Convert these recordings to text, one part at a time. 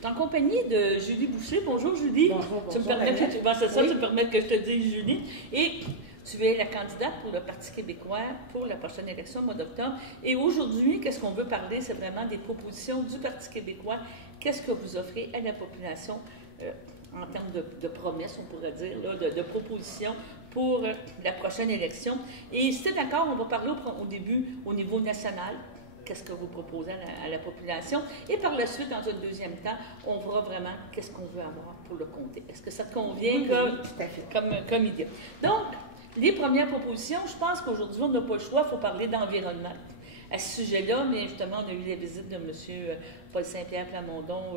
suis en compagnie de Julie Boucher. Bonjour Julie. Bonjour, Tu me permets que tu me permets que je te dise Julie. Et tu es la candidate pour le Parti québécois pour la prochaine élection au mois d'octobre. Et aujourd'hui, qu'est-ce qu'on veut parler? C'est vraiment des propositions du Parti québécois. Qu'est-ce que vous offrez à la population en termes de promesses, on pourrait dire, là, de propositions pour la prochaine élection. Et si tu es d'accord, on va parler au début au niveau national. Qu'est-ce que vous proposez à la population. Et par la suite, dans un deuxième temps, on verra vraiment qu'est-ce qu'on veut avoir pour le comté. Est-ce que ça te convient comme idée? Donc, les premières propositions, je pense qu'aujourd'hui, on n'a pas le choix, il faut parler d'environnement. À ce sujet-là, mais justement, on a eu la visite de M. Paul Saint-Pierre Plamondon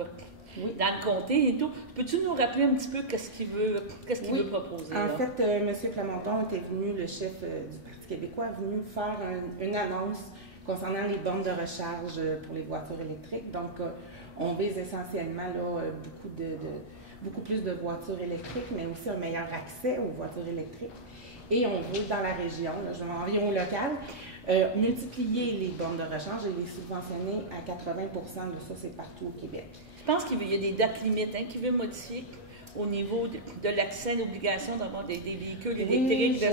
dans le comté et tout. Peux-tu nous rappeler un petit peu qu'est-ce qu'il veut proposer? En fait, M. Plamondon était venu, le chef du Parti québécois, est venu faire une annonce concernant les bornes de recharge pour les voitures électriques. Donc, on vise essentiellement là, beaucoup plus de voitures électriques, mais aussi un meilleur accès aux voitures électriques. Et on veut, dans la région, là, je m'en viens au local, multiplier les bornes de recharge et les subventionner à 80 %. De ça, c'est partout au Québec. Je pense qu'il y a des dates limites qui veulent modifier au niveau de l'accès, l'obligation d'avoir des véhicules électriques.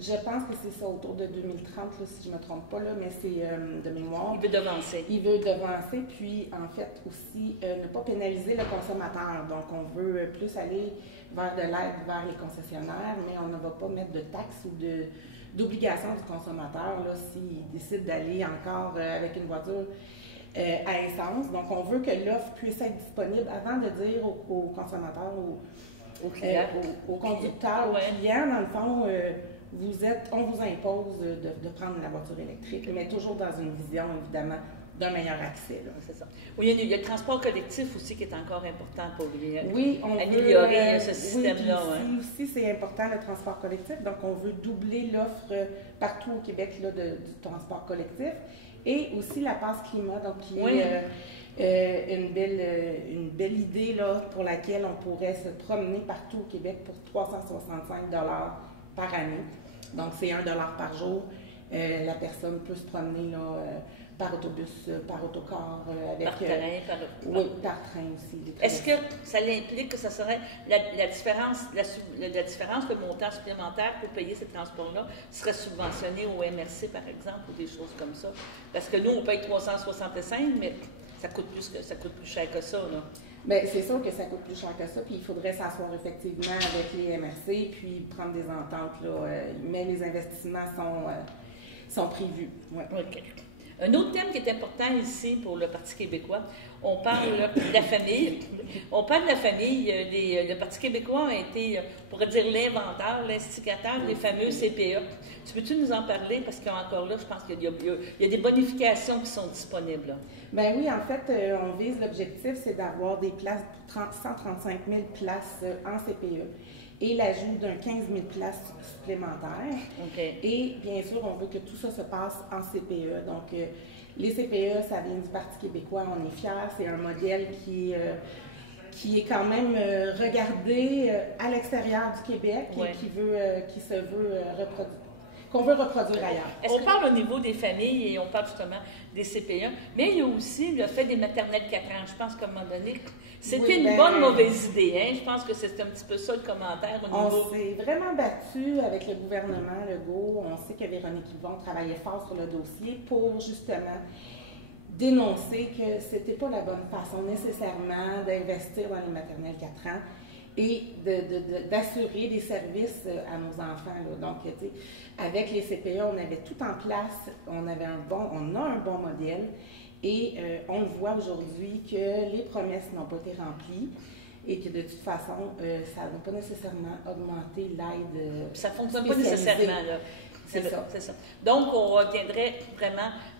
Je pense que c'est ça, autour de 2030, là, si je ne me trompe pas, là, mais c'est de mémoire. Il veut devancer. Il veut devancer, puis en fait aussi ne pas pénaliser le consommateur. Donc, on veut plus aller vers de l'aide vers les concessionnaires, mais on ne va pas mettre de taxes ou d'obligations du consommateur s'il décide d'aller encore avec une voiture à essence. Donc, on veut que l'offre puisse être disponible avant de dire aux consommateurs, aux conducteurs, aux clients, dans le fond, on vous impose de prendre la voiture électrique, mais toujours dans une vision, évidemment, d'un meilleur accès. C'est ça. Oui, il y a le transport collectif aussi qui est encore important pour lui. Oui, on améliorer ce système-là. Oui, aussi, c'est important, le transport collectif. Donc, on veut doubler l'offre partout au Québec là, du transport collectif. Et aussi la passe climat, donc qui est une belle idée là, pour laquelle on pourrait se promener partout au Québec pour 365 $ par année. Donc, c'est 1 $ par jour. La personne peut se promener là, par autobus, par autocar, avec... Par train, oui, par train aussi. Est-ce que ça implique que ça serait la différence, le montant supplémentaire pour payer ces transports-là serait subventionné au MRC, par exemple, ou des choses comme ça? Parce que nous, on paye 365, mais ça coûte plus cher que ça, là. Bien, c'est sûr que ça coûte plus cher que ça, puis il faudrait s'asseoir effectivement avec les MRC, puis prendre des ententes, là, mais les investissements sont prévus. Ouais. OK. Un autre thème qui est important ici pour le Parti québécois, on parle de la famille. On parle de la famille. Le Parti québécois a été, on pourrait dire, l'inventeur, l'instigateur des fameux CPE. Tu peux-tu nous en parler? Parce qu'encore là, je pense qu'il y a des bonifications qui sont disponibles. Bien oui, en fait, on vise, l'objectif, c'est d'avoir des places, 135 000 places en CPE. Et l'ajout d'un 15 000 places supplémentaires. Okay. Et bien sûr, on veut que tout ça se passe en CPE. Donc, les CPE, ça vient du Parti québécois, on est fiers. C'est un modèle qui est quand même regardé à l'extérieur du Québec et qu'on veut reproduire ailleurs. On parle au niveau des familles et on parle justement des CPE, mais il y a aussi le fait des maternelles 4 ans. Je pense qu'à un moment donné, c'était une bonne mauvaise idée. Hein? Je pense que c'est un petit peu ça le commentaire au niveau... On s'est vraiment battu avec le gouvernement Legault. On sait que Véronique Yvon travaillait fort sur le dossier pour justement dénoncer que c'était pas la bonne façon nécessairement d'investir dans les maternelles 4 ans et d'assurer des services à nos enfants. Là. Donc, tu sais, avec les CPE, on avait tout en place, on a un bon modèle et on le voit aujourd'hui que les promesses n'ont pas été remplies et que de toute façon, ça n'a pas nécessairement augmenté l'aide. Ça ne fonctionne pas nécessairement, là. C'est ça. Donc, on viendrait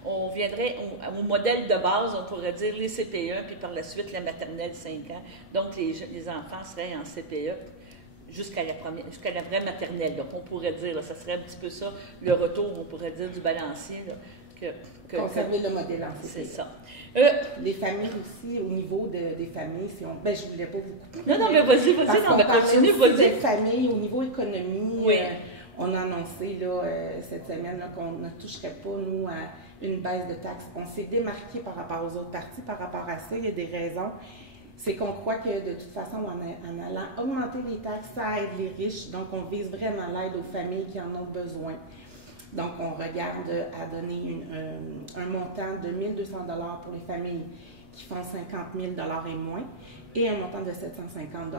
au modèle de base, on pourrait dire les CPE, puis par la suite la maternelle 5 ans. Donc, les enfants seraient en CPE jusqu'à la vraie maternelle. Donc, on pourrait dire, là, ça serait un petit peu ça, le retour, on pourrait dire, du balancier. Là, conserver le modèle en CPE. C'est ça. Les familles aussi, au niveau des familles, si on... Ben, je ne voulais pas vous couper. Non, mais vas-y, continue, vas-y. Des familles, au niveau économie, oui. On a annoncé là, cette semaine là, qu'on ne toucherait pas, nous, à une baisse de taxes. On s'est démarqué par rapport aux autres partis, par rapport à ça. Il y a des raisons. c'est qu'on croit que de toute façon, en allant augmenter les taxes, ça aide les riches. Donc, on vise vraiment l'aide aux familles qui en ont besoin. Donc, on regarde à donner un montant de 1 200 $ pour les familles qui font 50 000 $ et moins, et un montant de 750 $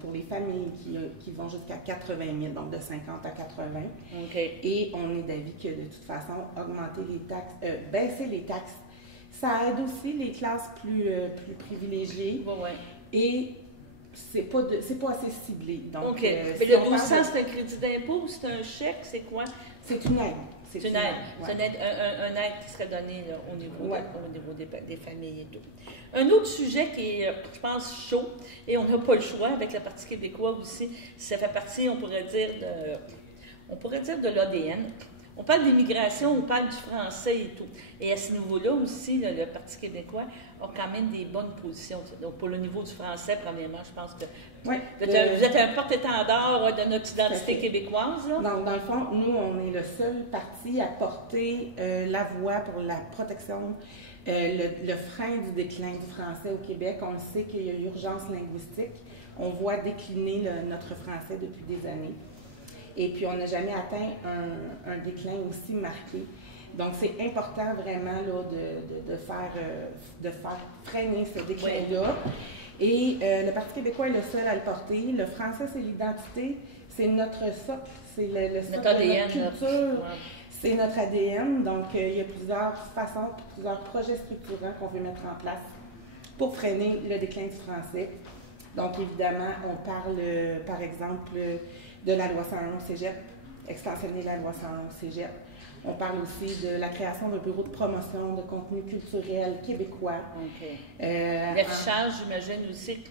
pour les familles qui vont jusqu'à 80 000, donc de 50 à 80. Okay. Et on est d'avis que de toute façon, augmenter les taxes, baisser les taxes, ça aide aussi les classes plus privilégiées. Ouais. Et c'est pas assez ciblé. Donc, OK. Mais le 1200, c'est un crédit d'impôt ou c'est un chèque? C'est quoi? C'est une aide. C'est une aide. Ouais. C'est un aide qui serait donné là, au niveau des familles et tout. Un autre sujet qui est, je pense, chaud, et on n'a pas le choix avec le Parti québécois aussi, ça fait partie, on pourrait dire, de l'ADN. On parle d'immigration, on parle du français et tout. Et à ce niveau-là aussi, le Parti québécois a quand même des bonnes positions. Donc, pour le niveau du français, premièrement, je pense que vous êtes un porte-étendard de notre identité québécoise. Là. Dans le fond, nous, on est le seul parti à porter la voix pour la protection, le frein du déclin du français au Québec. On sait qu'il y a urgence linguistique. On voit décliner notre français depuis des années. Et puis, on n'a jamais atteint un déclin aussi marqué. Donc, c'est important vraiment là, de faire freiner ce déclin-là. Et le Parti québécois est le seul à le porter. Le français, c'est l'identité, c'est notre socle, c'est le socle de notre culture, c'est notre ADN. Donc, il y a plusieurs façons, plusieurs projets structurants qu'on veut mettre en place pour freiner le déclin du français. Donc, évidemment, on parle, par exemple, de la loi 101 au cégep, extensionner la loi 101 au cégep. On parle aussi de la création d'un bureau de promotion de contenu culturel québécois. Okay. L'affichage, j'imagine aussi,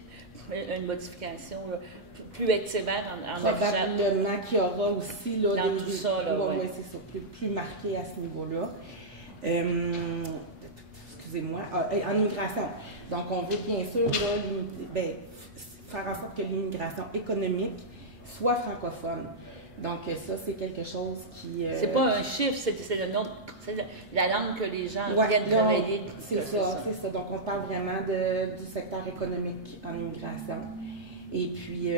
une modification, là, plus être sévère en affichage. Probablement qu'il y aura aussi là, dans tout ça. Là, ouais, c'est ça, plus marqué à ce niveau-là. Excusez-moi, en immigration. Donc, on veut bien sûr là, faire en sorte que l'immigration économique soit francophone. Donc, ça, c'est quelque chose qui... C'est pas un chiffre, c'est le nom, c'est la langue que les gens viennent travailler. C'est ça. Donc, on parle vraiment du secteur économique en immigration. Et puis,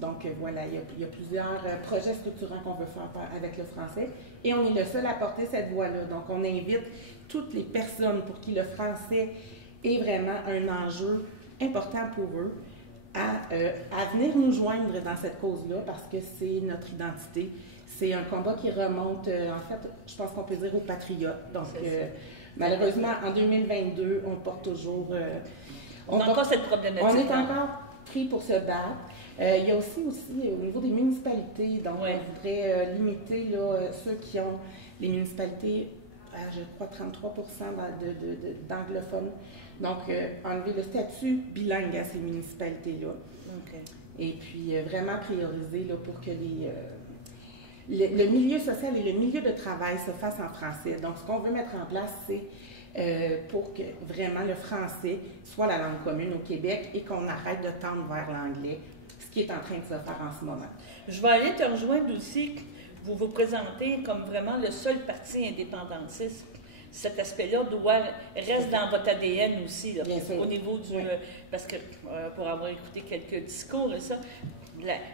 donc, voilà, il y a plusieurs projets structurants qu'on veut faire avec le français. Et on est le seul à porter cette voie-là. Donc, on invite toutes les personnes pour qui le français est vraiment un enjeu important pour eux, à venir nous joindre dans cette cause-là parce que c'est notre identité. C'est un combat qui remonte, en fait, je pense qu'on peut dire aux patriotes. Donc, malheureusement, en 2022, on porte toujours... on n'a pas cette problématique. On est encore pris pour se battre. Il y a aussi au niveau des municipalités, donc on voudrait limiter là, ceux qui ont les municipalités à, je crois, 33 % d'anglophones. Donc, enlever le statut bilingue à ces municipalités-là. Okay. Et puis, vraiment prioriser là, pour que le milieu social et le milieu de travail se fassent en français. Donc, ce qu'on veut mettre en place, c'est pour que vraiment le français soit la langue commune au Québec et qu'on arrête de tendre vers l'anglais, ce qui est en train de se faire en ce moment. Je vais aller te rejoindre aussi. Vous vous présentez comme vraiment le seul parti indépendantiste. Cet aspect-là reste dans votre ADN aussi, là, au niveau du... parce que, pour avoir écouté quelques discours et ça,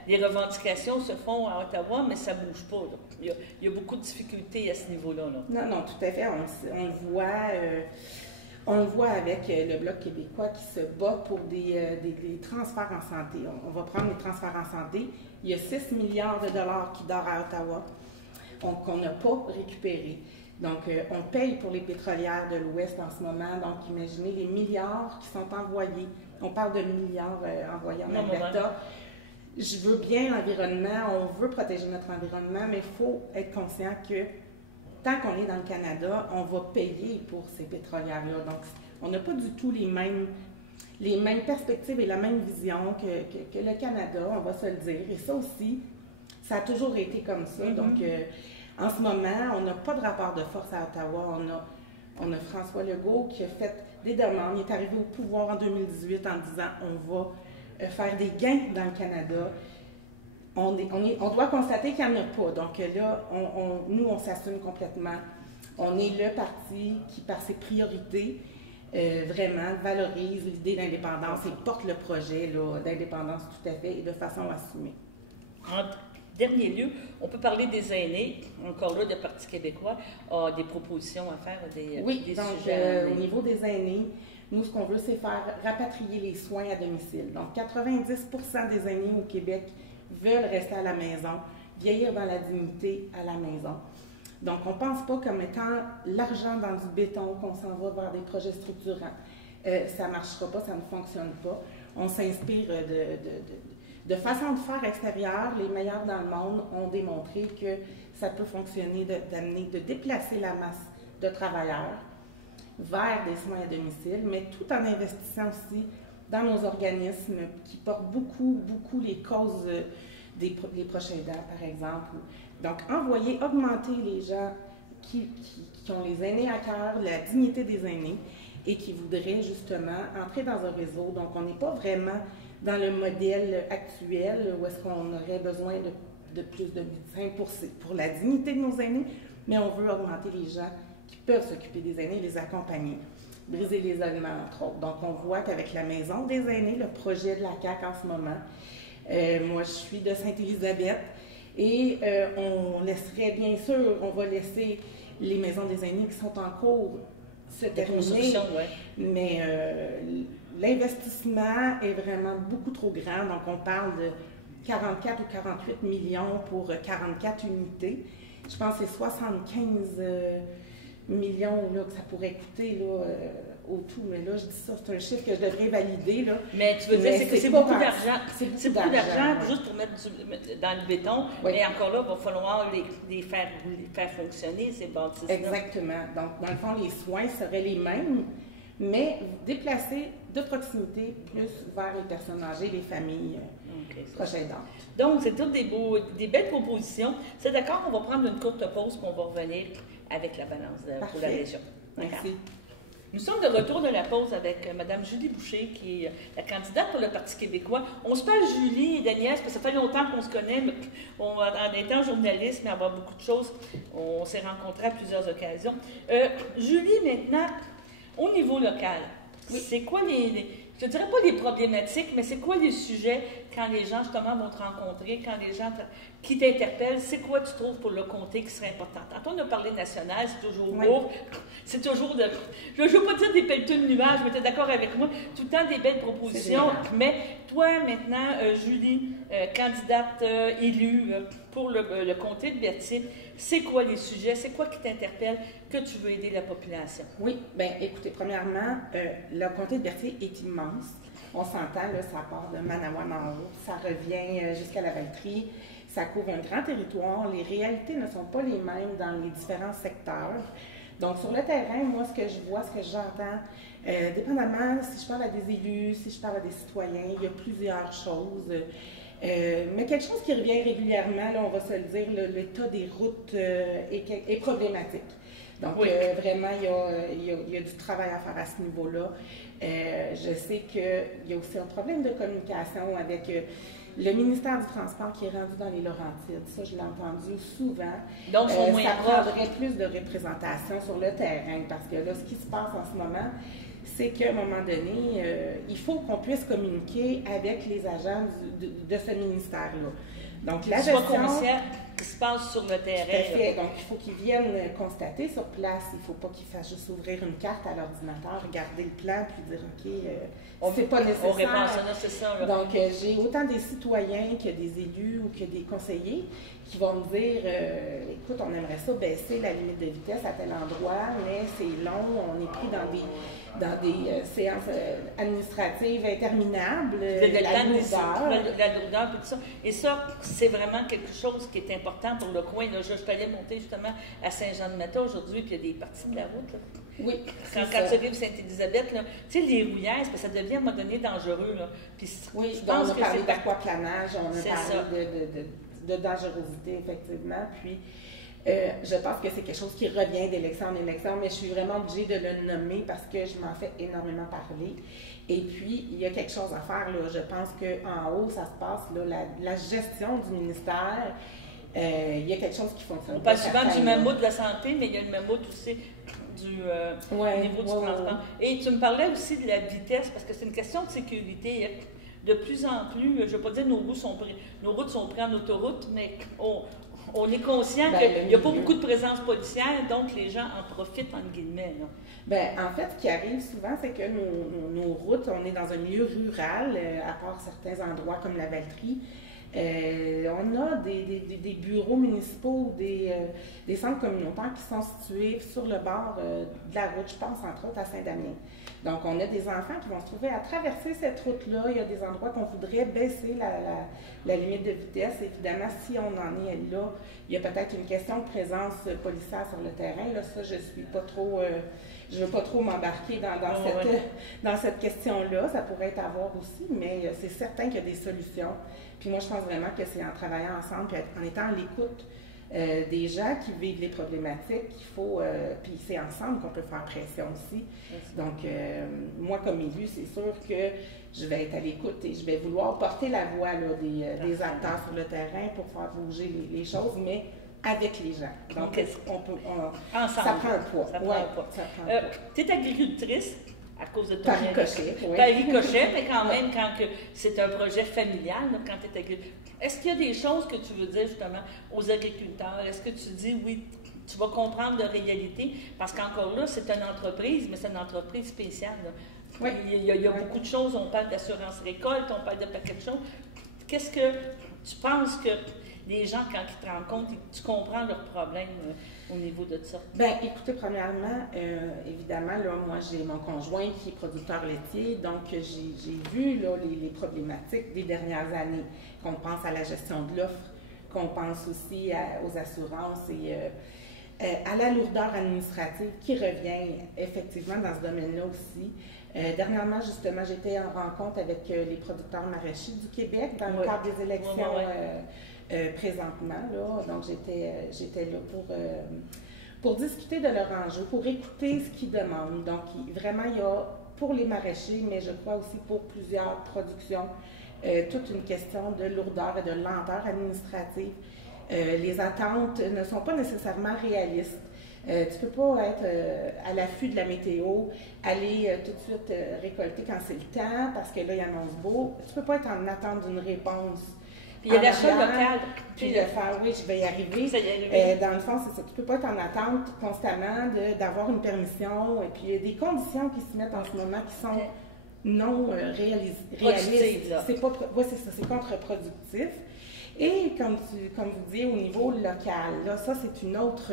les revendications se font à Ottawa, mais ça ne bouge pas. Il y a beaucoup de difficultés à ce niveau-là. Là. Non, tout à fait. On le voit avec le Bloc québécois qui se bat pour des transferts en santé. On va prendre les transferts en santé. Il y a 6 milliards de dollars qui dorment à Ottawa, qu'on n'a pas récupérés. Donc, on paye pour les pétrolières de l'Ouest en ce moment. Donc, imaginez les milliards qui sont envoyés. On parle de milliards envoyés en Alberta. Je veux bien l'environnement, on veut protéger notre environnement, mais il faut être conscient que tant qu'on est dans le Canada, on va payer pour ces pétrolières-là. Donc, on n'a pas du tout les mêmes perspectives et la même vision que le Canada, on va se le dire. Et ça aussi, ça a toujours été comme ça. Mm-hmm. Donc, en ce moment, on n'a pas de rapport de force à Ottawa. On a François Legault qui a fait des demandes. Il est arrivé au pouvoir en 2018 en disant on va faire des gains dans le Canada. On doit constater qu'il n'y en a pas. Donc là, nous, on s'assume complètement. On est le parti qui, par ses priorités, vraiment valorise l'idée d'indépendance et porte le projet d'indépendance tout à fait et de façon assumée. En dernier lieu, on peut parler des aînés. Encore là, le Parti québécois a des propositions à faire, des donc, sujets. Au niveau des aînés, nous, ce qu'on veut, c'est faire rapatrier les soins à domicile. Donc, 90% des aînés au Québec veulent rester à la maison, vieillir dans la dignité à la maison. Donc, on ne pense pas comme étant l'argent dans du béton qu'on s'en va vers des projets structurants. Ça ne marchera pas, ça ne fonctionne pas. On s'inspire de façons de faire extérieures. Les meilleurs dans le monde ont démontré que ça peut fonctionner de déplacer la masse de travailleurs vers des soins à domicile, mais tout en investissant aussi dans nos organismes qui portent beaucoup les causes des proches aidants, par exemple. Donc, augmenter les gens qui ont les aînés à cœur, la dignité des aînés, et qui voudraient justement entrer dans un réseau. Donc, on n'est pas vraiment dans le modèle actuel où est-ce qu'on aurait besoin de plus de médecins pour la dignité de nos aînés, mais on veut augmenter les gens qui peuvent s'occuper des aînés, les accompagner, briser l'isolement, entre autres. Donc, on voit qu'avec la Maison des aînés, le projet de la CAQ en ce moment, moi, je suis de Sainte-Élisabeth, et on va laisser les maisons des aînés qui sont en cours se terminer, mais l'investissement est vraiment beaucoup trop grand. Donc, on parle de 44 ou 48 millions pour 44 unités. Je pense que c'est 75 millions là, que ça pourrait coûter là, au tout. Mais là, je dis ça, c'est un chiffre que je devrais valider. Là. Mais tu veux dire que c'est beaucoup d'argent. C'est beaucoup d'argent juste pour mettre dans le béton. Oui. Et encore là, il va falloir les faire fonctionner, ces bâtisses-là. Exactement. Donc, dans le fond, les soins seraient les mêmes, mais déplacés de proximité plus vers les personnes âgées, les familles proches aidantes. Donc, c'est toutes des belles propositions. C'est d'accord, on va prendre une courte pause puis on va revenir avec la balance pour la région. Merci. Nous sommes de retour de la pause avec Mme Julie Boucher, qui est la candidate pour le Parti québécois. On se parle Julie et Daniel, parce que ça fait longtemps qu'on se connaît, mais en étant journaliste, mais avoir beaucoup de choses, on s'est rencontrés à plusieurs occasions. Julie, maintenant, au niveau local, c'est quoi je ne dirais pas les problématiques, mais c'est quoi les sujets quand les gens, justement, vont te rencontrer, quand les gens qui t'interpellent, c'est quoi tu trouves pour le comté qui serait important? Tantôt, on a parlé national, c'est toujours beau, c'est toujours je ne veux pas dire des pelleteux de nuages, mais tu es d'accord avec moi, tout le temps des belles propositions. Mais toi, maintenant, Julie, candidate élue pour le comté de Berthier, c'est quoi les sujets, c'est quoi qui t'interpelle, que tu veux aider la population? Oui, bien, écoutez, premièrement, le comté de Berthier est immense. On s'entend, là, ça part de Manawan en haut, ça revient jusqu'à la Valtrie, ça couvre un grand territoire. Les réalités ne sont pas les mêmes dans les différents secteurs. Donc, sur le terrain, moi, ce que je vois, ce que j'entends, dépendamment si je parle à des élus, si je parle à des citoyens, il y a plusieurs choses. Mais quelque chose qui revient régulièrement, là, on va se le dire, l'état des routes est problématique. Donc, vraiment, il y a du travail à faire à ce niveau-là. Je sais qu'il y a aussi un problème de communication avec le ministère du Transport qui est rendu dans les Laurentides. Ça, je l'ai entendu souvent. Donc, ça prendrait plus de représentation sur le terrain parce que là, ce qui se passe en ce moment, c'est qu'à un moment donné, il faut qu'on puisse communiquer avec les agents de ce ministère-là. Donc, la gestion... qui se passe sur le terrain. Tout à fait. Donc, il faut qu'ils viennent constater sur place. Il ne faut pas qu'ils fassent juste ouvrir une carte à l'ordinateur, regarder le plan, puis dire, OK, c'est pas nécessaire. On répond ça, c'est ça. Là. Donc, j'ai autant des citoyens que des élus ou que des conseillers qui vont me dire, écoute, on aimerait ça baisser la limite de vitesse à tel endroit, mais c'est long, on est pris dans des séances administratives interminables, la lourdeur, puis tout ça. Et ça, c'est vraiment quelque chose qui est important pour le coin. Là, je t'allais monter justement à Saint-Jean-de-Mata aujourd'hui, puis il y a des parties de la route. Là. Oui. Quand tu arrives Sainte-Élisabeth, tu sais, les rouillaises, ça devient à un moment donné dangereux. Là. Puis, oui, je pense on a parlé d'aquaplanage, on a parlé de dangerosité, effectivement. Puis, je pense que c'est quelque chose qui revient d'élection en élection, mais je suis vraiment obligée de le nommer parce que je m'en fais énormément parler. Et puis, il y a quelque chose à faire. Là. Je pense qu'en haut, ça se passe, là, la gestion du ministère, il y a quelque chose qui fonctionne. On parle souvent du mammouth de la santé, mais il y a le mammouth aussi au niveau du transport. Et tu me parlais aussi de la vitesse, parce que c'est une question de sécurité. De plus en plus, je ne veux pas dire nos routes sont prises en autoroute, mais on est conscient qu'il n'y a pas beaucoup de présence policière, donc les gens en profitent, entre guillemets. Là. Bien, en fait, ce qui arrive souvent, c'est que nos routes, on est dans un milieu rural, à part certains endroits comme la Valtrie. On a des bureaux municipaux, des centres communautaires qui sont situés sur le bord de la route, je pense entre autres à Saint-Damien. Donc, on a des enfants qui vont se trouver à traverser cette route-là. Il y a des endroits qu'on voudrait baisser la limite de vitesse. Évidemment, si on en est là, il y a peut-être une question de présence policière sur le terrain. Là, ça, je suis pas trop... je ne veux pas trop m'embarquer dans cette question-là. Ça pourrait être à voir aussi, mais c'est certain qu'il y a des solutions. Puis moi, je pense vraiment que c'est en travaillant ensemble, puis en étant à l'écoute des gens qui vivent les problématiques, qu'il faut, puis c'est ensemble qu'on peut faire pression aussi. Donc, moi, comme élu, c'est sûr que je vais être à l'écoute et je vais vouloir porter la voix là, des acteurs sur le terrain pour faire bouger les choses, mais avec les gens. Donc, ensemble. Ça prend un poids. Ça prend un poids. Tu es agricultrice à cause de ton... Par ricochet, oui. Par ricochet, mais quand même, quand c'est un projet familial, là, quand tu es agricultrice. Est-ce qu'il y a des choses que tu veux dire justement aux agriculteurs? Est-ce que tu dis, oui, tu vas comprendre de réalité? Parce qu'encore là, c'est une entreprise, mais c'est une entreprise spéciale. Là. Oui. Il y a beaucoup de choses. On parle d'assurance récolte, on parle de paquet de choses. Qu'est-ce que tu penses que les gens, quand ils te rencontrent, tu comprends leurs problèmes au niveau de ça? Bien, écoutez, premièrement, évidemment, là, moi, j'ai mon conjoint qui est producteur laitier, donc j'ai vu là, les problématiques des dernières années, qu'on pense à la gestion de l'offre, qu'on pense aussi aux assurances et à la lourdeur administrative qui revient effectivement dans ce domaine-là aussi. Dernièrement, justement, j'étais en rencontre avec les producteurs maraîchers du Québec dans le cadre des élections présentement. Là. Donc, j'étais là pour discuter de leurs enjeux, pour écouter ce qu'ils demandent. Donc, vraiment, il y a pour les maraîchers, mais je crois aussi pour plusieurs productions, toute une question de lourdeur et de lenteur administrative. Les attentes ne sont pas nécessairement réalistes. Tu ne peux pas être à l'affût de la météo, aller tout de suite récolter quand c'est le temps, parce que là, il annonce beau. Tu ne peux pas être en attente d'une réponse. Puis il y a l'achat local. Puis de faire, oui, je vais y arriver. Dans le fond, c'est ça. Tu ne peux pas être en attente constamment d'avoir une permission. Et puis, il y a des conditions qui se mettent en ce moment qui sont non réalistes. C'est pas, ouais, c'est ça, c'est contre-productif. Et comme vous dites, au niveau local, là, ça, c'est une autre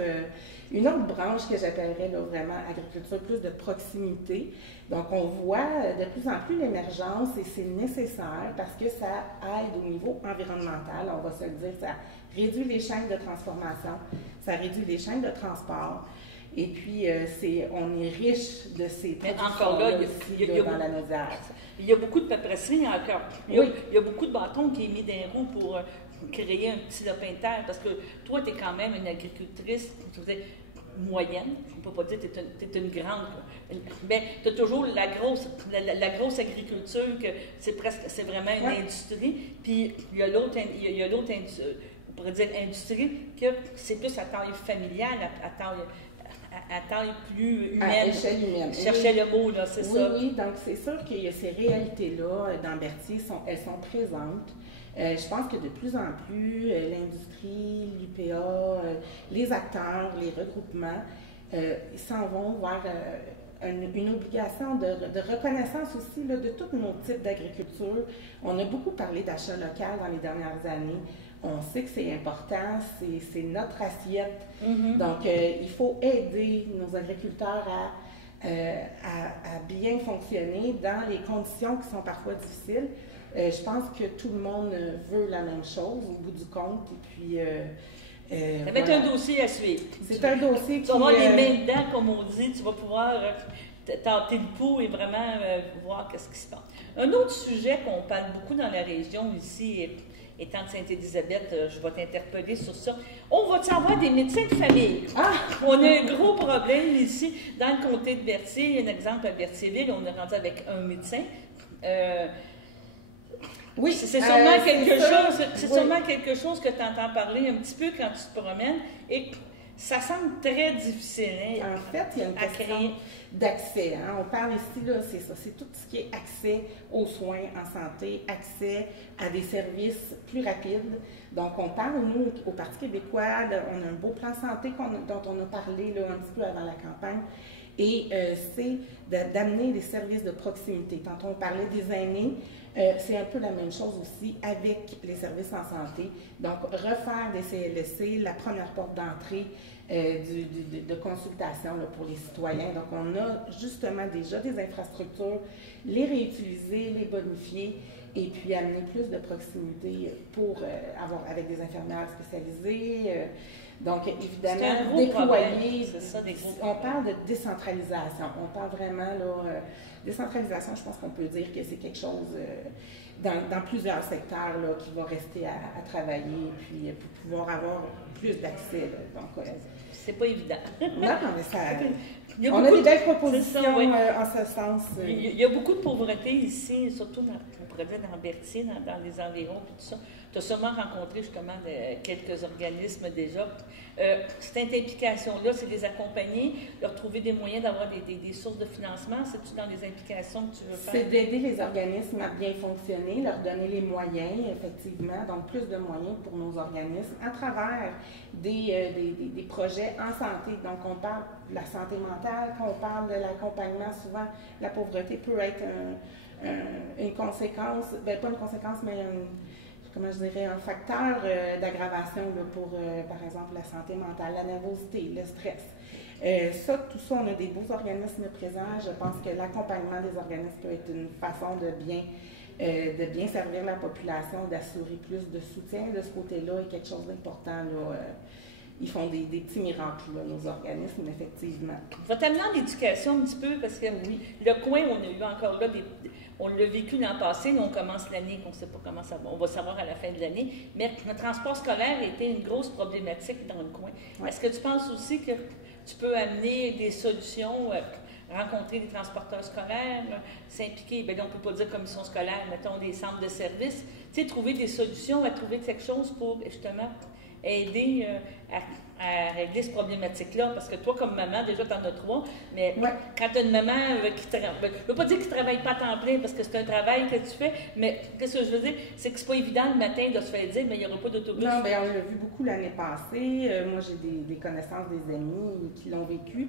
branche que j'appellerais là, vraiment agriculture plus de proximité. Donc, on voit de plus en plus l'émergence et c'est nécessaire parce que ça aide au niveau environnemental, on va se le dire, ça réduit les chaînes de transformation, ça réduit les chaînes de transport. Et puis, on est riche de ces productions-là aussi dans la naudière. Il y a beaucoup de paperasserie encore. Il y a beaucoup de bâtons qui est mis dans les roues pour créer un petit lopin de terre. Parce que toi, tu es quand même une agricultrice, moyenne. On ne peut pas dire que tu es une grande. Mais tu as toujours la grosse agriculture, que c'est vraiment une industrie. Puis il y a l'autre on pourrait dire industrie, que c'est plus à taille familiale, à taille plus humaine. À échelle humaine. Je cherchais le mot, là, c'est ça. Oui, donc c'est sûr qu'il y a ces réalités-là dans Berthier, elles sont présentes. Je pense que de plus en plus, l'industrie, l'UPA, les acteurs, les regroupements, ils s'en vont vers une obligation de reconnaissance aussi là, de tous nos types d'agriculture. On a beaucoup parlé d'achat local dans les dernières années. On sait que c'est important, c'est notre assiette. Mm-hmm. Donc, il faut aider nos agriculteurs à bien fonctionner dans les conditions qui sont parfois difficiles. Je pense que tout le monde veut la même chose au bout du compte. Et puis, ça va être un dossier à suivre. C'est un dossier qui... Tu vas avoir les mains dedans, comme on dit. Tu vas pouvoir tenter le pouls et vraiment voir qu'est-ce qui se passe. Un autre sujet qu'on parle beaucoup dans la région ici, étant de Sainte-Élisabeth, je vais t'interpeller sur ça. On va-tu avoir des médecins de famille? Ah! On a un gros problème ici, dans le comté de Berthier. Il y a un exemple à Berthierville, on est rendu avec un médecin. Oui, c'est sûrement quelque chose que tu entends parler un petit peu quand tu te promènes. Et Ça semble très difficile, hein, En fait, il y a une question d'accès. Hein. On parle ici, là, c'est ça, c'est tout ce qui est accès aux soins en santé, accès à des services plus rapides. Donc, on parle, nous, au Parti québécois, là, on a un beau plan santé dont on a parlé là, un petit peu avant la campagne. Et c'est d'amener des services de proximité. Tantôt, on parlait des aînés. C'est un peu la même chose aussi avec les services en santé. Donc, refaire des CLSC, la première porte d'entrée de consultation là, pour les citoyens. Donc, on a justement déjà des infrastructures, les réutiliser, les bonifier et puis amener plus de proximité pour avoir avec des infirmières spécialisées. Donc, évidemment, déployer, on parle de décentralisation. On parle vraiment, là, décentralisation, je pense qu'on peut dire que c'est quelque chose dans plusieurs secteurs là, qui va rester à travailler, puis pour pouvoir avoir plus d'accès. Donc, c'est pas évident. Non, mais ça... On a des belles propositions ça, oui. En ce sens. Il y a beaucoup de pauvreté ici, surtout on pourrait dire dans Berthier, dans les environs, puis tout ça. Tu as sûrement rencontré justement quelques organismes déjà. Cette implication-là, c'est de les accompagner, leur trouver des moyens d'avoir des sources de financement. C'est-tu dans les implications que tu veux faire? C'est d'aider les organismes à bien fonctionner, leur donner les moyens, effectivement, donc plus de moyens pour nos organismes à travers des projets en santé. Donc, on parle de la santé mentale, quand on parle de l'accompagnement, souvent, la pauvreté peut être une conséquence, bien pas une conséquence, mais comment je dirais, un facteur d'aggravation pour, par exemple, la santé mentale, la nervosité, le stress. Tout ça, on a des beaux organismes présents. Je pense que l'accompagnement des organismes peut être une façon de bien servir la population, d'assurer plus de soutien de ce côté-là est quelque chose d'important. Ils font des petits miracles, là, nos organismes, effectivement. Je vais t'amener en éducation un petit peu, parce que oui, le coin, on a eu encore là on l'a vécu l'an passé, nous on commence l'année, on ne sait pas comment ça va, on va savoir à la fin de l'année, mais le transport scolaire était une grosse problématique dans le coin. Ouais. Est-ce que tu penses aussi que tu peux amener des solutions, rencontrer des transporteurs scolaires, s'impliquer, bien là, on ne peut pas dire commission scolaire, mettons des centres de services, tu sais, trouver des solutions, à trouver quelque chose pour justement aider à régler cette problématique-là, parce que toi, comme maman, déjà, tu en as 3, mais ouais. Quand tu as une maman qui travaille, je ne veux pas dire que tu ne travailles pas à temps plein, parce que c'est un travail que tu fais, mais qu'est-ce que je veux dire, c'est que c'est pas évident le matin de se faire dire, mais il n'y aura pas d'autobus. Non, bien, on l'a vu beaucoup l'année passée. Moi, j'ai des connaissances, des amis qui l'ont vécu.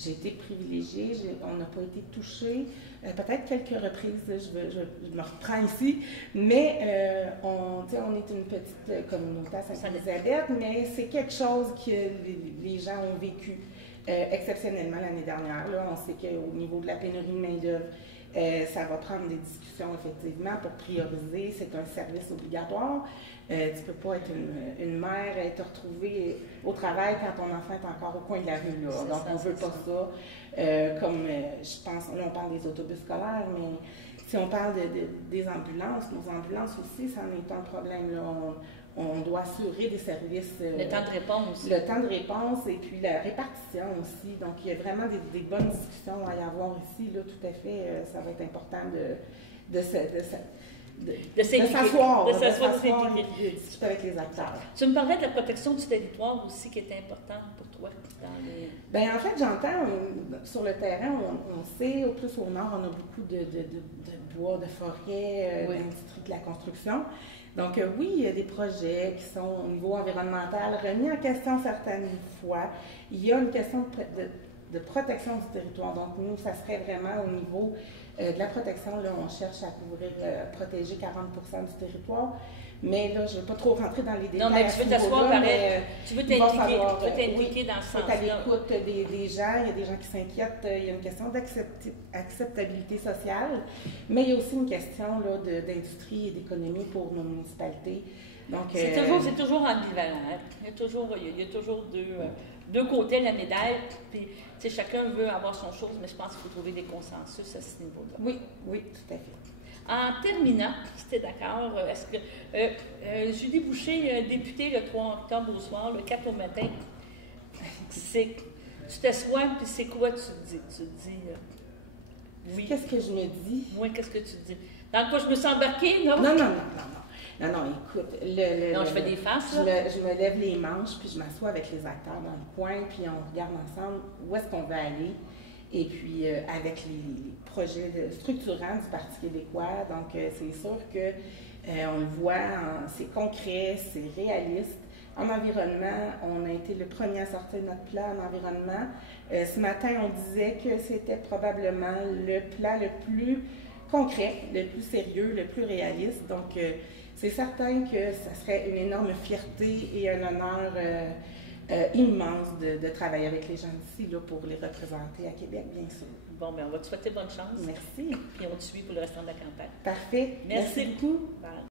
J'ai été privilégiée, on n'a pas été touchés. Peut-être quelques reprises, je me reprends ici, mais on est une petite communauté à Sainte-Élisabeth, mais c'est quelque chose que les gens ont vécu exceptionnellement l'année dernière. Là, on sait qu'au niveau de la pénurie de main-d'œuvre, ça va prendre des discussions effectivement pour prioriser. C'est un service obligatoire. Tu ne peux pas être une mère et te retrouver au travail quand ton enfant est encore au coin de la rue. Là. Donc, on ne veut pas ça. Je pense, là, on parle des autobus scolaires, mais si on parle des ambulances, nos ambulances aussi, ça en est un problème. Là. On doit assurer des services. Le temps de réponse. Le temps de réponse et puis la répartition aussi. Donc, il y a vraiment des bonnes discussions à y avoir ici. Là, tout à fait, ça va être important de s'asseoir et discuter avec les acteurs. Tu me parlais de la protection du territoire aussi qui est importante pour toi. Bien, en fait, j'entends sur le terrain, on sait, au plus au nord, on a beaucoup de bois, de forêts, oui. D'industrie de la construction. Donc, oui, il y a des projets qui sont au niveau environnemental remis en question certaines fois. Il y a une question de protection du territoire. Donc, nous, ça serait vraiment au niveau de la protection. Là, on cherche à protéger 40% du territoire. Mais là, je ne vais pas trop rentrer dans les détails. Non, mais tu veux t'asseoir pareil. Tu veux t'impliquer dans ce sens-là. Tu es à l'écoute des gens. Il y a des gens qui s'inquiètent. Il y a une question d'acceptabilité sociale. Mais il y a aussi une question d'industrie et d'économie pour nos municipalités. Donc, c'est toujours ambivalent. Hein? Il y a toujours deux côtés de la médaille. Puis, chacun veut avoir son chose, mais je pense qu'il faut trouver des consensus à ce niveau-là. Oui, tout à fait. En terminant, si tu es d'accord, est-ce que Julie Boucher, députée le 3 octobre au soir, le 4 au matin, tu t'assois, puis c'est quoi tu te dis? Tu te dis oui. Qu'est-ce que je me dis? Oui, qu'est-ce que tu te dis? Dans quoi je me suis embarquée, non? Non. Non, non, écoute, non, je fais des faces, là. Je me lève les manches, puis je m'assois avec les acteurs dans le coin, puis on regarde ensemble où est-ce qu'on veut aller. Et puis, avec les projets structurants du Parti québécois, donc c'est sûr que on le voit, c'est concret, c'est réaliste. En environnement, on a été le premier à sortir notre plan en environnement. Ce matin, on disait que c'était probablement le plan le plus concret, le plus sérieux, le plus réaliste. Donc, c'est certain que ça serait une énorme fierté et un honneur immense de travailler avec les gens d'ici là, pour les représenter à Québec, bien sûr. Bon, bien, on va te souhaiter bonne chance. Merci. Puis on te suit pour le restant de la campagne. Parfait. Merci beaucoup. Bye.